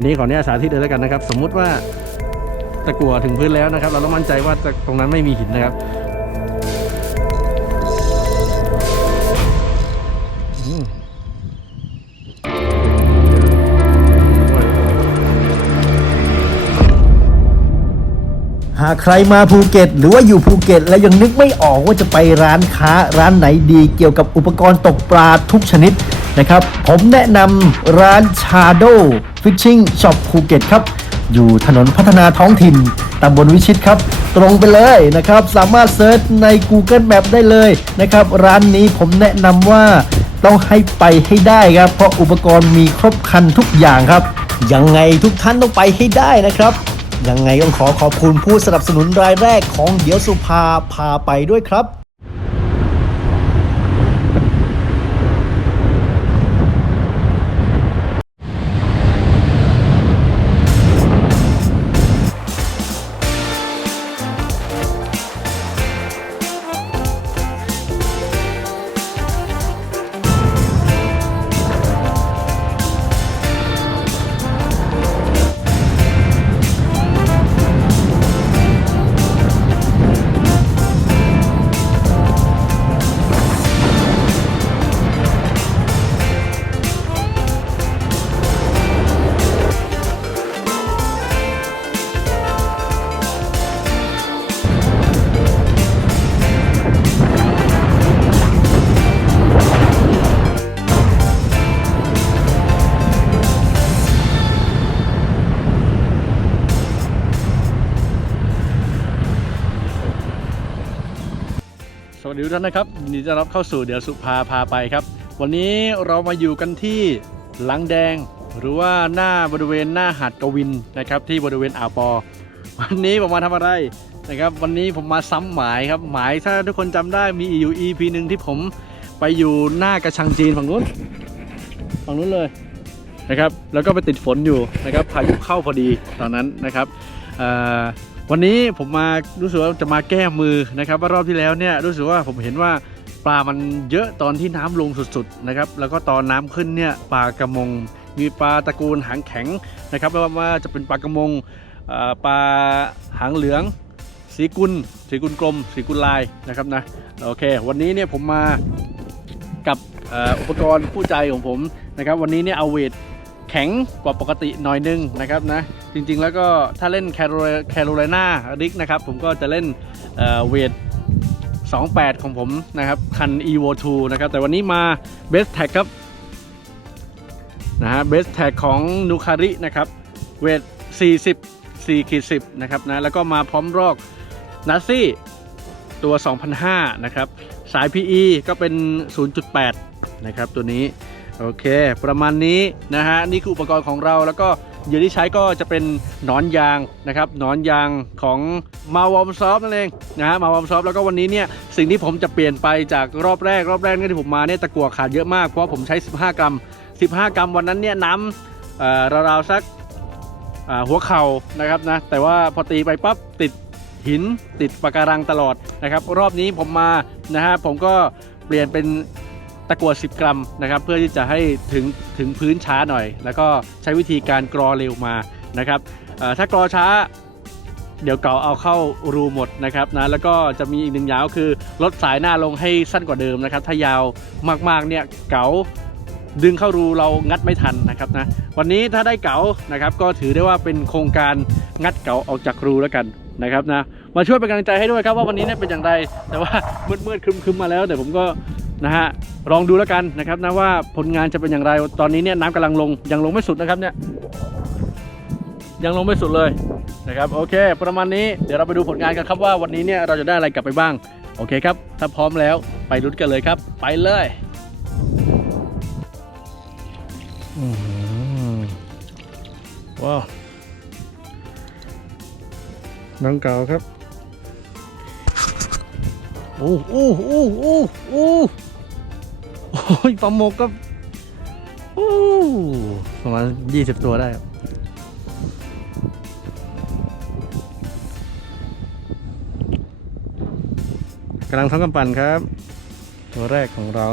อันนี้ขออนุญาตสาธิตเลยแล้วกันนะครับ สมมุติว่าตะกั่วถึงพื้นแล้วนะครับ เราต้องมั่นใจว่าตรงนั้นไม่มีหินนะครับหากใครมาภูเก็ต หรือว่าอยู่ภูเก็ต แล้วยังนึกไม่ออกว่าจะไปร้านค้าร้านไหนดีเกี่ยวกับอุปกรณ์ตกปลาทุกชนิดนะครับ ผมแนะนำร้าน Shadow Fishing Shop ภูเก็ตครับ อยู่ถนนพัฒนาท้องถิ่นตำบลวิชิตครับ ตรงไปเลยนะครับ สามารถเซิร์ชใน Google Map ได้เลยนะครับ ร้านนี้ผมแนะนำว่าต้องให้ไปให้ได้ครับ เพราะอุปกรณ์มีครบครันทุกอย่างครับ ยังไงทุกท่านต้องไปให้ได้นะครับยังไงต้องขอขอบคุณผู้สนับสนุนรายแรกของเดี๋ยวสุภาพาไปด้วยครับ ทุกท่านนะครับยินดีต้อนรับเข้าสู่เดี๋ยวสุภาพาไปครับ วันนี้เรามาอยู่กันที่หลังแดง หรือว่าหน้าบริเวณหน้าหาดกวินนะครับที่บริเวณอ่าวปอ วันนี้ผมมาทำอะไรนะครับวันนี้ผมมาซ้ำหมายครับหมายถ้าทุกคนจำได้มีอยู่ EP หนึ่งที่ผมไปอยู่หน้ากระชังจีนฝั่งนู้นฝั่งนู้นเลยนะครับแล้วก็ไปติดฝนอยู่นะครับพายุเข้าพอดีตอนนั้นนะครับเอ่อ วันนี้ผมมารู้สึกว่าจะมาแก้มือนะครับว่ารอบที่แล้วเนี่ยรู้สึกว่าผมเห็นว่าปลามันเยอะตอนที่น้ำลงสุดๆนะครับแล้วก็ตอนน้ำขึ้นเนี่ยปลากระมง มีปลาตระกูลหางแข็งนะครับไม่ว่าว่าจะเป็นปลากระมงปลาหางเหลือง สีกุล สีกุลกลม สีกุลลายนะครับนะโอเค วันนี้เนี่ยผมมากับอุปกรณ์คู่ใจของผมนะครับ วันนี้เนี่ยเอาเวท แข็งกว่าปกติหน่อยนึงนะครับนะจริงๆแล้วก็ถ้าเล่นแคโรแคโรไลนาริกนะครับผมก็จะเล่นเอ่อเวท28 ของผมนะครับ คัน evo 2นะครับ แต่วันนี้มา best tag ครับนะฮะ best tag ของนูคารินะครับ เวท40 4ขีด10นะครับนะแล้วก็มาพร้อมรอกนัสซี่ตัว 2,005 นะครับ สาย PE ก็เป็น 0.8 นะครับ ตัวนี้ โอเค ประมาณนี้นะฮะนี่คืออุปกรณ์ของเราแล้วก็เหยื่อที่ใช้ก็จะเป็นหนอนยางนะครับหนอนยางของมาวอมซอฟนั่นเองนะฮะมาวอมซอฟแล้วก็วันนี้เนี่ยสิ่งที่ผมจะเปลี่ยนไปจากรอบแรกรอบแรกที่ผมมาเนี่ยตะกั่วขาดเยอะมากเพราะผมใช้ 15 กรัม 15 กรัมวันนั้นเนี่ยน้ำราวๆสักหัวเข่านะครับนะแต่ว่าพอตีไปปั๊บติดหินติดปะการังตลอดนะครับ รอบนี้ผมมานะฮะผมก็เปลี่ยนเป็น ตะกั่ว10 กรัมนะครับเพื่อที่จะให้ถึงถึงพื้นช้าหน่อย แล้วก็ใช้วิธีการกรอเร็วมานะครับถ้ากรอช้าเดี๋ยวเก่าเอาเข้ารูหมดนะครับนะแล้วก็จะมีอีกหนึ่งยางก็คือลดสายหน้าลงให้สั้นกว่าเดิมนะครับ ถ้ายาวมากๆเนี่ยเก๋าดึงเข้ารูเรางัดไม่ทันนะครับนะวันนี้ถ้าได้เก๋านะครับก็ถือได้ว่าเป็นโครงการงัดเก๋าออกจากรูแล้วกันนะครับนะมาช่วยเป็นกำลังใจให้ด้วยครับว่าวันนี้เนี่ยเป็นอย่างไรแต่ว่ามืดๆคึมๆมาแล้วแต่ผมก็ นะฮะลองดูแล้วกันนะครับนะว่าผลงานจะเป็นอย่างไรตอนนี้เนี่ยน้ำกำลังลงยังลงไม่สุดนะครับเนี่ยยังลงไม่สุดเลยนะครับโอเค ประมาณนี้เดี๋ยวเราไปดูผลงานกันครับว่าวันนี้เนี่ยเราจะได้อะไรกลับไปบ้าง โอเคครับ ถ้าพร้อมแล้วไปลุ้นกันเลยครับ ไปเลยอืมว้าวน้องเก่าครับ โอ้โอ้โอ้โอ้โอ้ โอ้ยปลาหมกก็ประมาณยี่สิบตัวได้กำลังท้องกำปั่นครับ ตัวแรกของเรา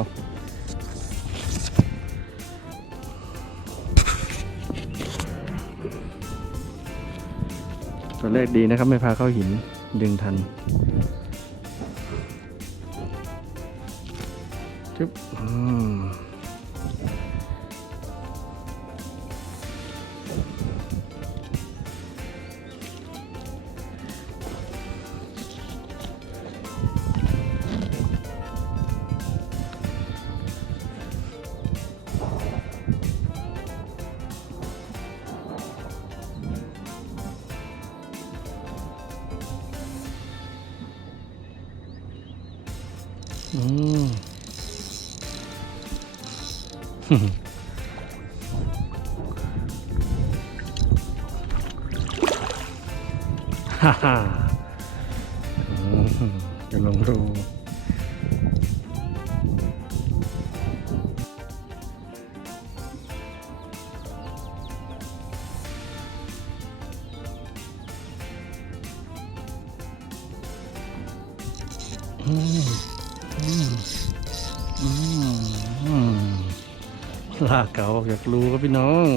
ตัวเลขดีนะครับ ไม่พาเข้าหินดึงทัน จึ๊ อืมจะลงรูลากเก่าออกจากรูครับพี่น้อง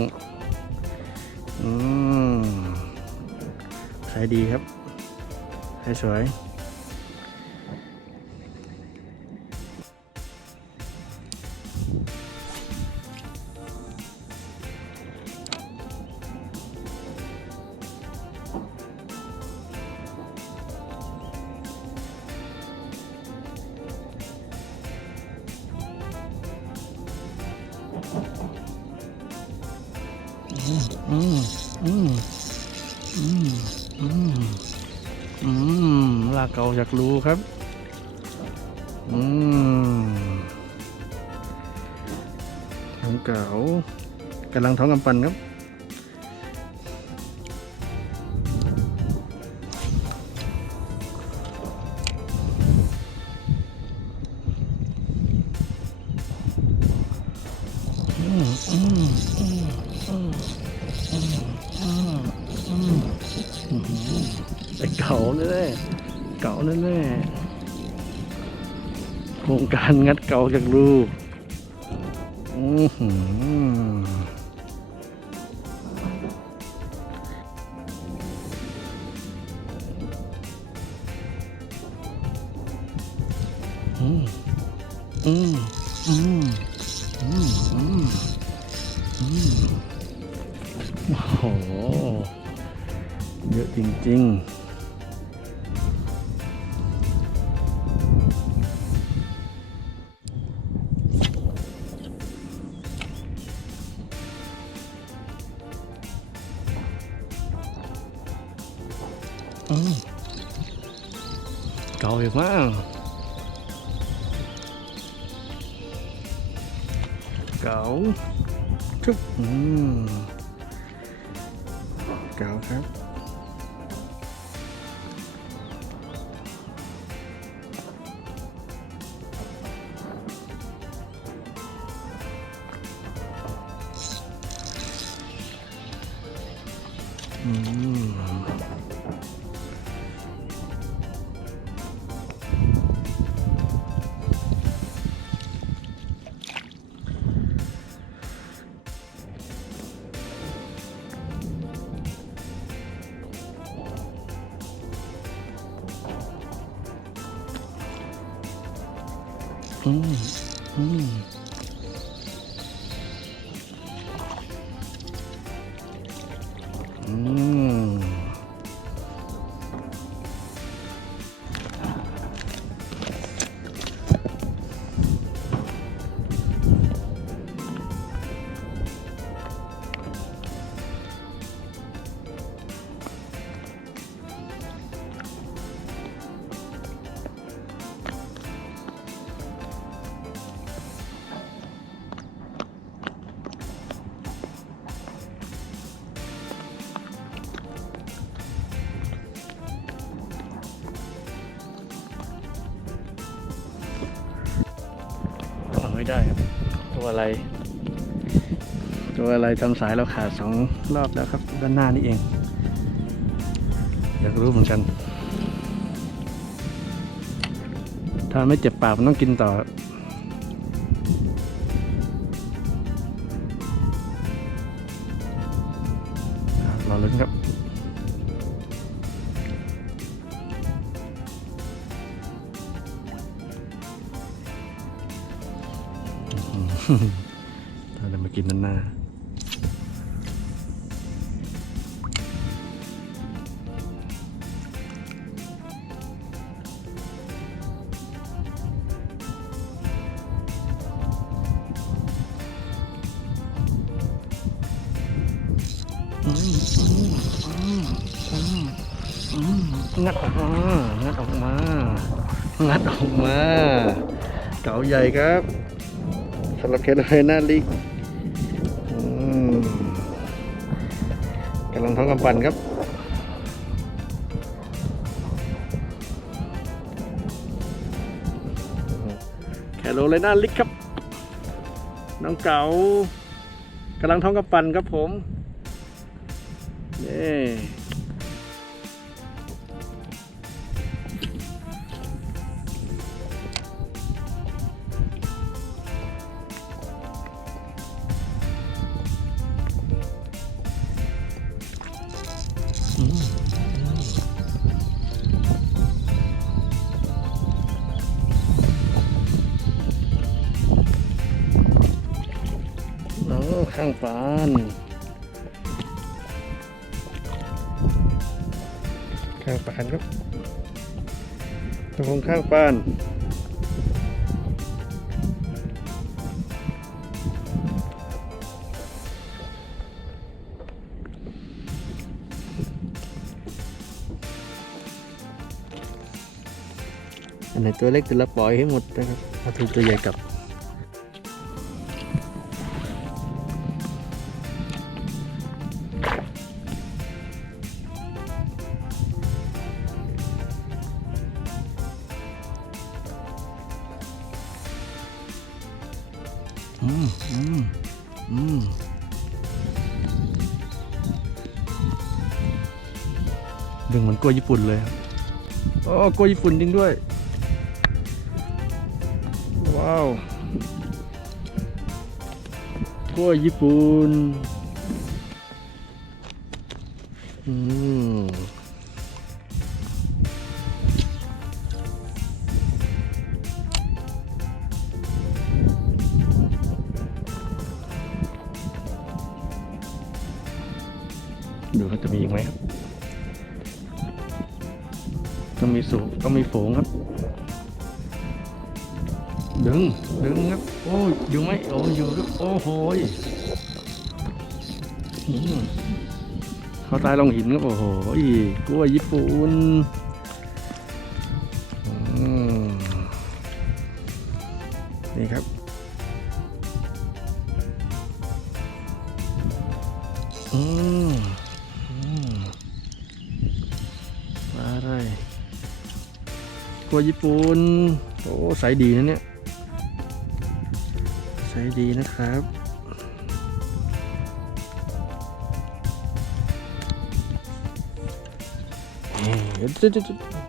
อืมใช้ดีครับใช้สวย อืมอืมอืมอืมอืมลากเก่าอยากรู้ครับ อืมท้องเก่ากำลังท้องกำปันครับ งัดเก่าจากรูอือหืออืมอืมอืมอืมอืมอืมโอ้โหเยอะจริง ๆ เก่าอีกมาก อืมอืม อะไร ตัวอะไรทำสายเราขาดสองรอบแล้วครับ ด้านหน้านี่เอง อยากรู้เหมือนกันถ้าไม่เจ็บปากมันต้องกินต่อรอลุ้นครับ เราจะมากินนั่นหน้างัดออกมา งัดออกมา งัดออกมา เก๋าใหญ่ครับ สำหรับเคสเลนาลิกกำลังท้องกำปั่นครับแคโรไลนาลิกครับ น้องเก๋ากำลังท้องกำปั่นครับผมนี่างปานอันไหนตัวเล็กตัวละปล่อยให้หมดนะครับถ้าถูกตัวใหญ่กลับ กล้วยญี่ปุ่นเลยครับโอ้กล้วยญี่ปุ่นจริงด้วย ว้าวกล้วยญี่ปุ่นอืมดูว่าจะมีอีกไหมครับ ต้องมีสูงต้องมีฝูงครับ ดึง ดึงครับ โอ้ยอยู่ไหมโอ้ยอยู่ครับโอ้โหยเขาตายลงหินครับโอ้โหยกล้วยญี่ปุ่นนี่ครับอืมอืมอะไร ครัวญี่ปุ่นโอ้ใสดีนะเนี่ยใสดีนะครับเดี๋ยว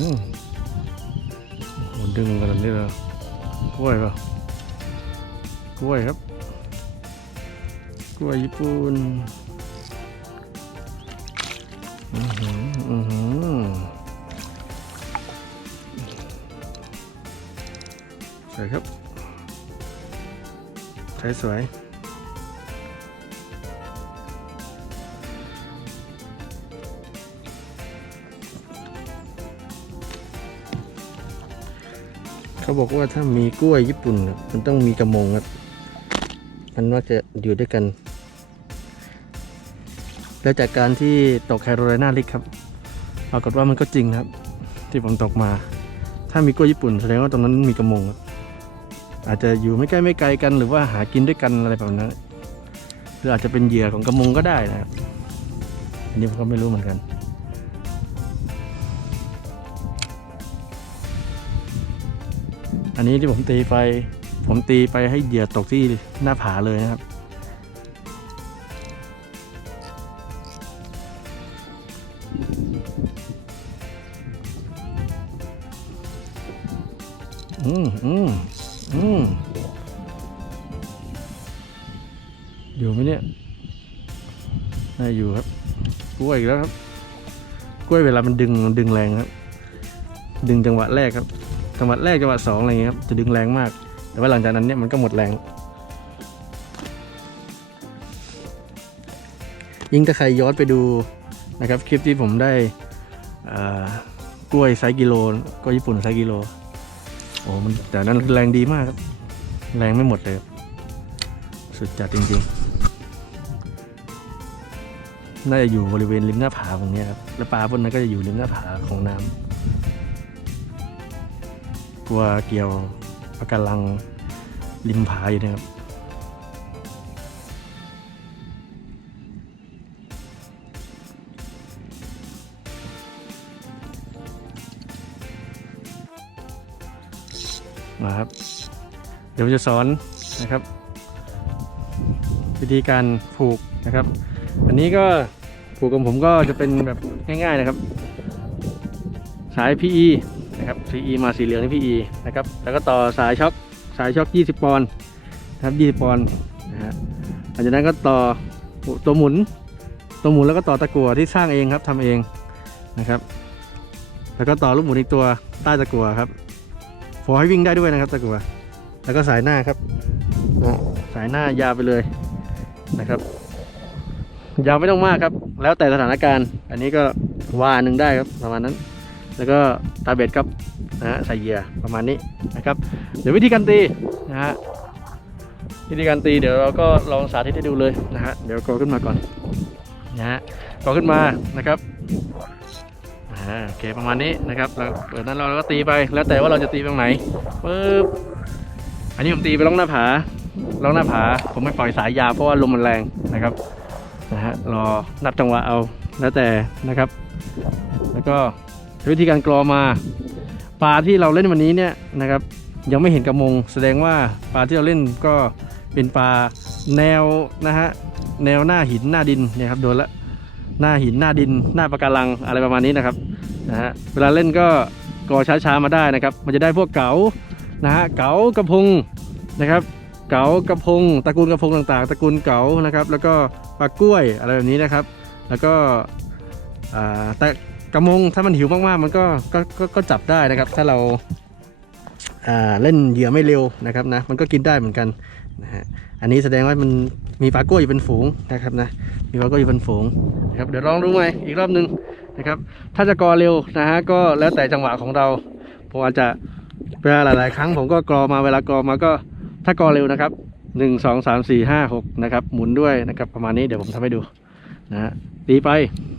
โอ้ดึงกันนี่เลยกล้วยเปล่ากล้วยครับ กล้วยญี่ปุ่นอือหืออือหือสวยครับใช้สวย เขาบอกว่าถ้ามีกล้วยญี่ปุ่นมันต้องมีกระมงครับ มันมักจะอยู่ด้วยกัน แล้วจากการที่ตกแคโรไลนาลิกครับปรากฏว่ามันก็จริงครับ ที่ผมตกมา ถ้ามีกล้วยญี่ปุ่นแสดงว่าตรงนั้นมีกระมงครับอาจจะอยู่ไม่ใกล้ไม่ไกลกันหรือว่าหากินด้วยกันอะไรแบบนั้นหรืออาจจะเป็นเหยื่อของกระมงก็ได้นะครับอันนี้ผมก็ไม่รู้เหมือนกัน อันนี้ที่ผมตีไป ผมตีไปให้เหยื่อตกที่หน้าผาเลยนะครับ อืมอืมอืมอยู่ไหมเนี่ยน่าอยู่ครับ กล้วยอีกแล้วครับ กล้วยเวลามันดึงมันดึงแรงครับ ดึงจังหวะแรกครับ จังหวะแรกจังหวะสองอะไรเงี้ยครับจะดึงแรงมาก แต่ว่าหลังจากนั้นเนี่ยมันก็หมดแรง ยิ่งถ้าใครย้อนไปดูนะครับคลิปที่ผมได้กล้วยไซกิโลกล้วยญี่ปุ่นไซกิโลโอ้มันแต่นั้นแรงดีมากครับ แรงไม่หมดเลย สุดจัดจริงๆ น่าจะอยู่บริเวณริมหน้าผาตรงเนี้ยครับ แล้วปลาพวกนั้นก็จะอยู่ริมหน้าผาของน้ำ กลัวเกี่ยวปะการังริมผาอยู่นะครับมาครับ เดี๋ยวจะสอนนะครับ วิธีการผูกนะครับ อันนี้ก็ผูกของผมก็จะเป็นแบบง่ายๆนะครับ สาย PE นะครับ PE มาสีเหลืองนี่ PE นะครับ แล้วก็ต่อสายช็อคสายช็อค 20 ปอนด์นะครับ 20 ปอนด์นะฮะหลังจากนั้นก็ต่อตัวหมุน ตัวหมุนแล้วก็ต่อตะกั่วที่สร้างเองครับทำเองนะครับ แล้วก็ต่อลูกหมุนอีกตัวใต้ตะกั่วครับพอให้วิ่งได้ด้วยนะครับตะกัวแล้วก็สายหน้าครับ สายหน้ายาวไปเลยนะครับยาวไม่ต้องมากครับ แล้วแต่สถานการณ์ อันนี้ก็วาหนึ่งได้ครับประมาณนั้น แล้วก็ตาเบ็ดครับนะฮะใส่เหยื่อประมาณนี้นะครับ เดี๋ยววิธีการตีนะฮะวิธีการตีเดี๋ยวเราก็ลองสาธิตให้ดูเลยนะฮะเดี๋ยวกอขึ้นมาก่อนนะฮะกอขึ้นมานะครับอ่าโอเคประมาณนี้นะครับแล้วเปิดนั้นเราก็ตีไปแล้วแต่ว่าเราจะตีไปตรงไหนปึ๊บอันนี้ผมตีไปล่องหน้าผาล่องหน้าผา ผมไม่ปล่อยสายยาวเพราะว่าลมมันแรงนะครับนะฮะรอนับจังหวะเอาแล้วแต่นะครับ แล้วก็ วิธีการกรอมาปลาที่เราเล่นวันนี้เนี่ยนะครับยังไม่เห็นกระมง แสดงว่าปลาที่เราเล่นก็เป็นปลาแนวนะฮะแนวหน้าหินหน้าดินเนี่ยครับโดนละหน้าหินหน้าดิน หน้าปะการังอะไรประมาณนี้นะครับนะฮะเวลาเล่นก็กอช้าๆมาได้นะครับ มันจะได้พวกเก๋านะฮะเก๋ากระพงนะครับเก๋ากระพงตระกูลกระพงต่างๆตระกูลเก๋านะครับ แล้วก็ปลากล้วยอะไรแบบนี้นะครับ แล้วก็อ่าแต่ กระมงถ้ามันหิวมากๆ มันก็ก็ก็ก็จับได้นะครับ ถ้าเราเล่นเหยื่อไม่เร็วนะครับนะมันก็กินได้เหมือนกันนะฮะอันนี้แสดงว่ามันมีปลากล้วยอยู่เป็นฝูงนะครับนะมีปลากล้วยอยู่เป็นฝูงนะครับเดี๋ยวลองดูไหมอีกรอบหนึงนะครับ ถ้าจะกรอเร็วนะฮะก็แล้วแต่จังหวะของเราผมอาจจะเวลาหลาย ๆ ครั้งผมก็กรอมาเวลากรอมาก็ถ้ากรอเร็วนะครับหนึ่งสองสามสี่ห้าหกนะครับหมุนด้วยนะครับประมาณนี้เดี๋ยวผมทำให้ดูนะฮะตีไป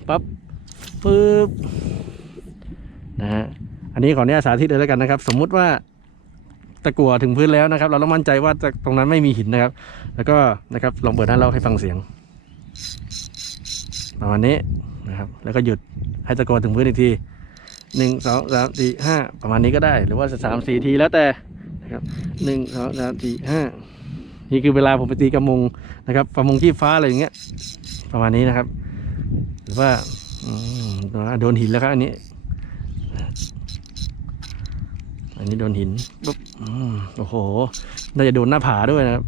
ปั๊บ ปึ๊บนะฮะอันนี้ขออนุญาตสาธิตเลยแล้วกันนะครับ สมมุติว่าตะกั่วถึงพื้นแล้วนะครับ เราต้องมั่นใจว่าตรงนั้นไม่มีหินนะครับ แล้วก็นะครับลองเปิดหน้าเราให้ฟังเสียงประมาณนี้นะครับ แล้วก็หยุดให้ตะโกนถึงพื้นอีกทีหนึ่งสองสามสี่ห้าประมาณนี้ก็ได้ หรือว่าสามสี่ทีแล้วแต่นะครับหนึ่งสองสามสี่ห้านี่คือเวลาผมไปตีกระมงนะครับประมงที่ฟ้าอะไรอย่างเงี้ย ประมาณนี้นะครับ หรือว่า โดนหินแล้วครับอันนี้ อันนี้โดนหินปุ๊บโอ้โห น่าจะโดนหน้าผาด้วยนะครับ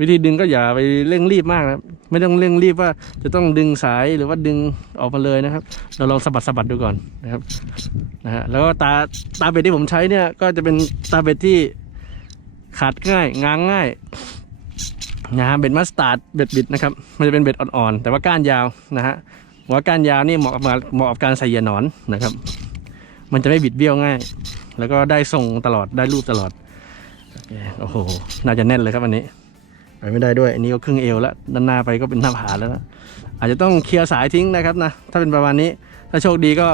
วิธีดึงก็อย่าไปเร่งรีบมากนะครับ ไม่ต้องเร่งรีบว่า จะต้องดึงสายหรือว่าดึงออกมาเลยนะครับ เราลองสะบัดสะบัดดูก่อนนะครับ นะฮะ แล้วก็ตาตาเบ็ดที่ผมใช้เนี่ย ก็จะเป็นตาเบ็ดที่ขาดง่ายง้างง่าย นะฮะเบ็ดมัสตาร์ดเบ็ดบิดนะครับมันจะเป็นเบ็ดอ่อนๆแต่ว่าก้านยาวนะฮะหัวก้านยาวนี่เหมาะกับเหมาะกับการใส่เหยื่อหนอนนะครับ มันจะไม่บิดเบี้ยวง่าย แล้วก็ได้ทรงตลอดได้รูปตลอดโอ้โหน่าจะแน่นเลยครับอันนี้ไปไม่ได้ด้วยอันนี้ก็ครึ่งเอวแล้วด้านหน้าไปก็เป็นหน้าผาแล้วนะอาจจะต้องเคลียร์สายทิ้งนะครับนะถ้าเป็นประมาณนี้ ถ้าโชคดีก็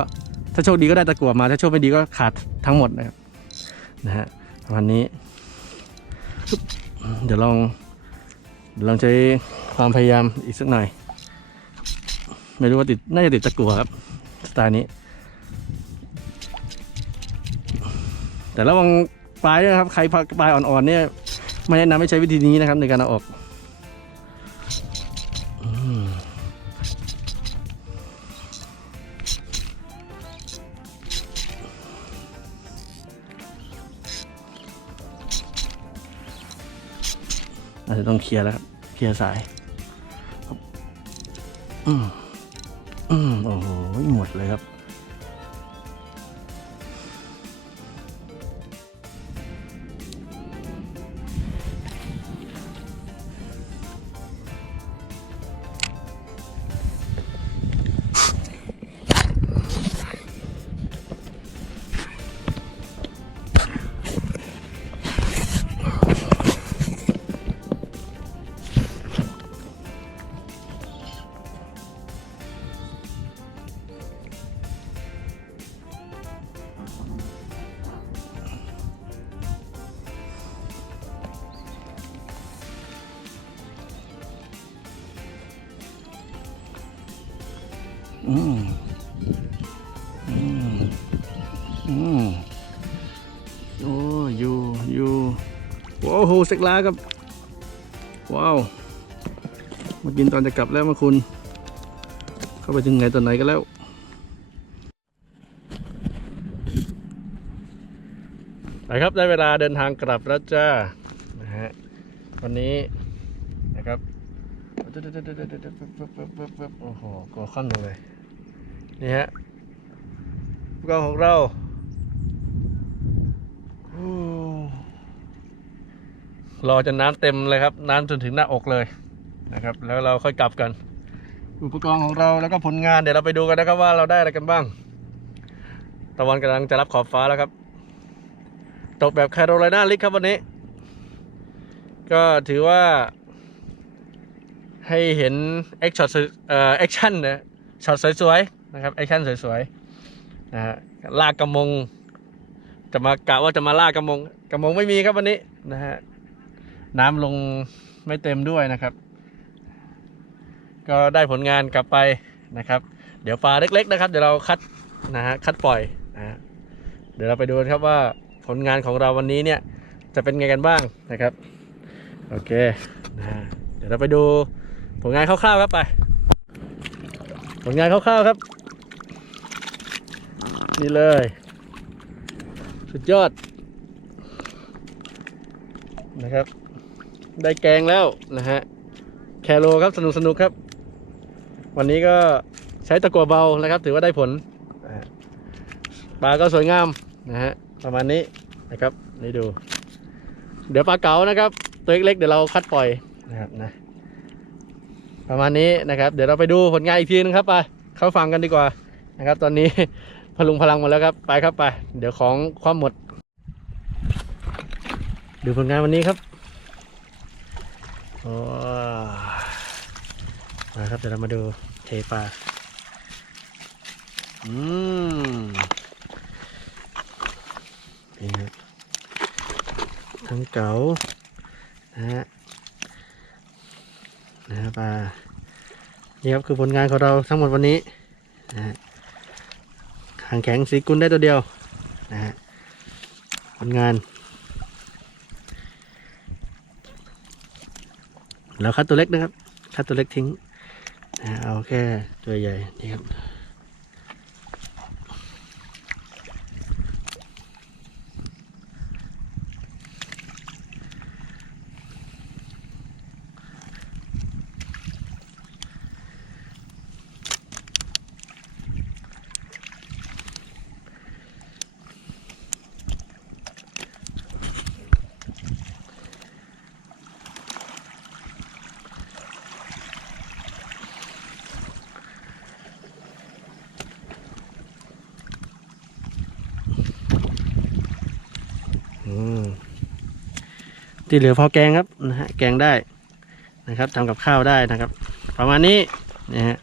ถ้าโชคดีก็ได้ตะกั่วมา ถ้าโชคไม่ดีก็ขาดทั้งหมดนะครับนะฮะประมาณนี้เดี๋ยวลอง ลองใช้ความพยายามอีกสักหน่อย ไม่รู้ว่าติด น่าจะติดตะกั่วครับ สไตล์นี้ แต่ระวังปลายด้วยนะครับ ใครปลายอ่อนๆเนี่ย ไม่แนะนำให้ใช้วิธีนี้นะครับ ในการเอาออกอาจจะต้องเคลียร์แล้วครับ ลียร์สายอืมอืมโอ้โหหมดเลยครับ โหเซ็กลาครับ ว้าว มากินตอนจะกลับแล้วมาคุณ เข้าไปถึงไหนตอนไหนกันแล้ว ไปครับได้เวลาเดินทางกลับแล้วจ้า นะฮะ วันนี้นะครับโอ้โหกลัวขั้นลงเลย นี่ฮะผู้กองของเรา รอจนน้ำเต็มเลยครับ น้ำจนถึงหน้าอกเลยนะครับ แล้วเราค่อยกลับกัน อุปกรณ์ของเราแล้วก็ผลงานเดี๋ยวเราไปดูกันนะครับว่าเราได้อะไรกันบ้าง ตะวันกำลังจะรับขอบฟ้าแล้วครับ ตกแบบแคโรไลนาลิกครับวันนี้ ก็ถือว่าให้เห็นแอคช็อตเอ่อแอคชั่นนะช็อตสวยๆนะครับแอคชั่นสวยๆนะฮะลากกระมง จะมากะว่าจะมาลากกระมงกระมงไม่มีครับวันนี้นะฮะ น้ำลงไม่เต็มด้วยนะครับ ก็ได้ผลงานกลับไปนะครับ เดี๋ยวปลาเล็ก ๆ นะครับ เดี๋ยวเราคัดนะฮะคัดปล่อยนะเดี๋ยวเราไปดูครับว่าผลงานของเราวันนี้เนี่ยจะเป็นไงกันบ้างนะครับโอเคนะเดี๋ยวเราไปดูผลงานคร่าวๆครับไป ผลงานคร่าวๆครับ นี่เลย สุดยอดนะครับ ได้แกงแล้วนะฮะ แคโรครับสนุกสนุกครับ วันนี้ก็ใช้ตะกั่วเบานะครับ ถือว่าได้ผลปลาก็สวยงามนะฮะประมาณนี้นะครับนี่ดู เดี๋ยวปลาเก๋านะครับ ตัวเล็กๆเดี๋ยวเราคัดปล่อยนะครับนะ ประมาณนี้นะครับ เดี๋ยวเราไปดูผลงานอีกทีนึงครับไปเข้าฟังกันดีกว่านะครับ ตอนนี้พลุงพลังหมดแล้วครับไปครับไป เดี๋ยวของความหมด ดูผลงานวันนี้ครับ มาครับเดี๋ยวเรามาดูเทปลา อืมนี่ครับทั้งเก๋านะฮะนะครับอ่านี่ครับคือผลงานของเราทั้งหมดวันนี้นะฮะหางแข็งสีกุลได้ตัวเดียวนะฮะผลงาน แล้วคัดตัวเล็กนะครับคัดตัวเล็กทิ้งนะเอาแค่ตัวใหญ่นี่ครับอืม ที่เหลือพอแกงครับนะฮะแกงได้นะครับทำกับข้าวได้นะครับ ประมาณนี้นะฮะ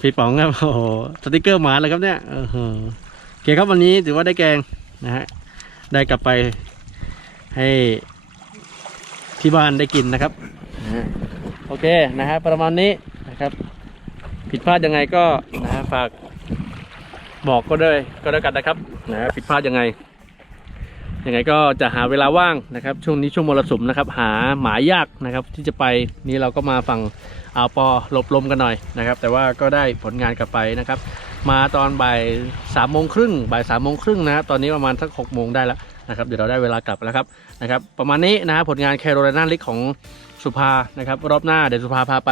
พี่ป๋องครับโอ้โหสติกเกอร์หมาเลยครับเนี่ยเออโอเคครับวันนี้ถือว่าได้แกงนะฮะได้กลับไปให้ที่บ้านได้กินนะครับนะโอเคนะฮะประมาณนี้นะครับ ผิดพลาดยังไงก็นะฮะฝากบอกก็ด้วยก็แล้วกันนะครับนะฮะผิดพลาดยังไง ยังไงก็จะหาเวลาว่างนะครับ ช่วงนี้ช่วงมรสุมนะครับ หาหมายยากนะครับที่จะไปนี่เราก็มาฝั่งอ่าวปอหลบลมกันหน่อยนะครับ แต่ว่าก็ได้ผลงานกลับไปนะครับ มาตอนบ่ายสามโมงครึ่งบ่ายสามโมงครึ่งนะตอนนี้ประมาณสักหกโมงได้แล้วนะครับเดี๋ยวเราได้เวลากลับแล้วครับนะครับ ประมาณนี้นะฮะผลงานแคโรไลนาลิกของสุภานะครับรอบหน้าเดี๋ยวสุภาพาไป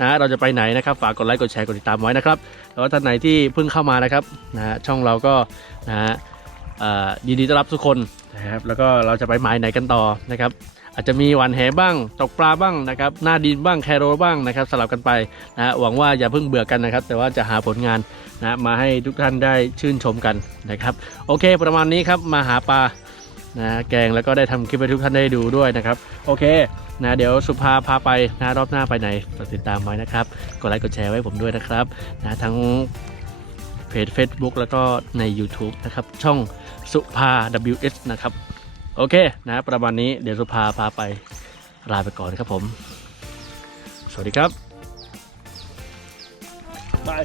นะเราจะไปไหนนะครับฝากกดไลค์กดแชร์กดติดตามไว้นะครับแล้วท่านไหนที่เพิ่งเข้ามานะครับนะฮะช่องเราก็นะฮะอ่อยินดีต้อนรับทุกคน นะครับแล้วก็เราจะไปหมายไหนกันต่อนะครับ อาจจะมีหวานแหบ้างตกปลาบ้างนะครับหน้าดินบ้างแคโรบ้างนะครับสลับกันไปนะหวังว่าอย่าเพิ่งเบื่อกันนะครับ แต่ว่าจะหาผลงานนะมาให้ทุกท่านได้ชื่นชมกันนะครับ โอเค ประมาณนี้ครับมาหาปลานะแกงแล้วก็ได้ทำคลิปให้ทุกท่านได้ดูด้วยนะครับ โอเคนะเดี๋ยวสุภาพาไปนะรอบหน้าไปไหนติดตามไว้นะครับกดไลค์กดแชร์ไว้ผมด้วยนะครับนะทั้งเพจ Facebook แล้วก็ใน YouTube นะครับช่อง สุภา WS นะครับ โอเคนะประมาณนี้เดี๋ยวสุภาพาไปลาไปก่อนครับผม สวัสดีครับบาย